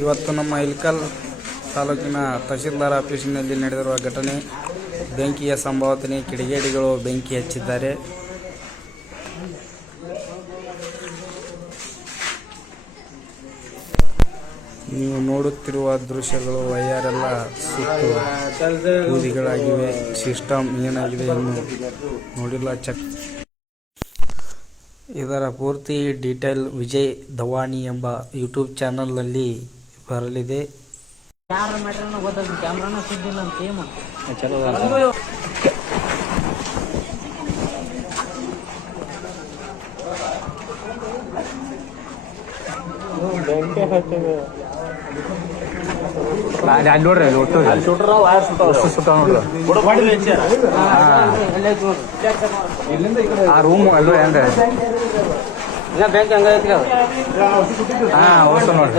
ಇವತ್ತು ನಮ್ಮ ಇಳಕಲ್ ತಾಲೂಕಿನ ತಹಶೀಲ್ದಾರ್ ಆಫೀಸಿನಲ್ಲಿ ನಡೆದಿರುವ ಘಟನೆ. ಬೆಂಕಿಯ ಸಂಭವತನೆ, ಕಿಡಿಗೇಡಿಗಳು ಬೆಂಕಿ ಹಚ್ಚಿದ್ದಾರೆ. ನೀವು ನೋಡುತ್ತಿರುವ ದೃಶ್ಯಗಳು ವೈಯರೆಲ್ಲ ಸುಟ್ಟು ಬೂದಿಗಳಾಗಿವೆ. ಸಿಸ್ಟಮ್ ಏನಾಗಿದೆ ಎಂದು ನೋಡಿಲ್ಲ. ಇದರ ಪೂರ್ತಿ ಡೀಟೇಲ್ ವಿಜಯ್ ದವಾಣಿ ಎಂಬ ಯೂಟ್ಯೂಬ್ ಚಾನಲ್ನಲ್ಲಿ ಬರಲಿದೆ. ನೋಡ್ರಿ ಆ ರೂಮ್ ಅಲ್ಲೂ ಹೆಂಗ ಬ್ಯಾಂಕ್ ಹಂಗೈತಿ. ಹಾ ನೋಡ್ರಿ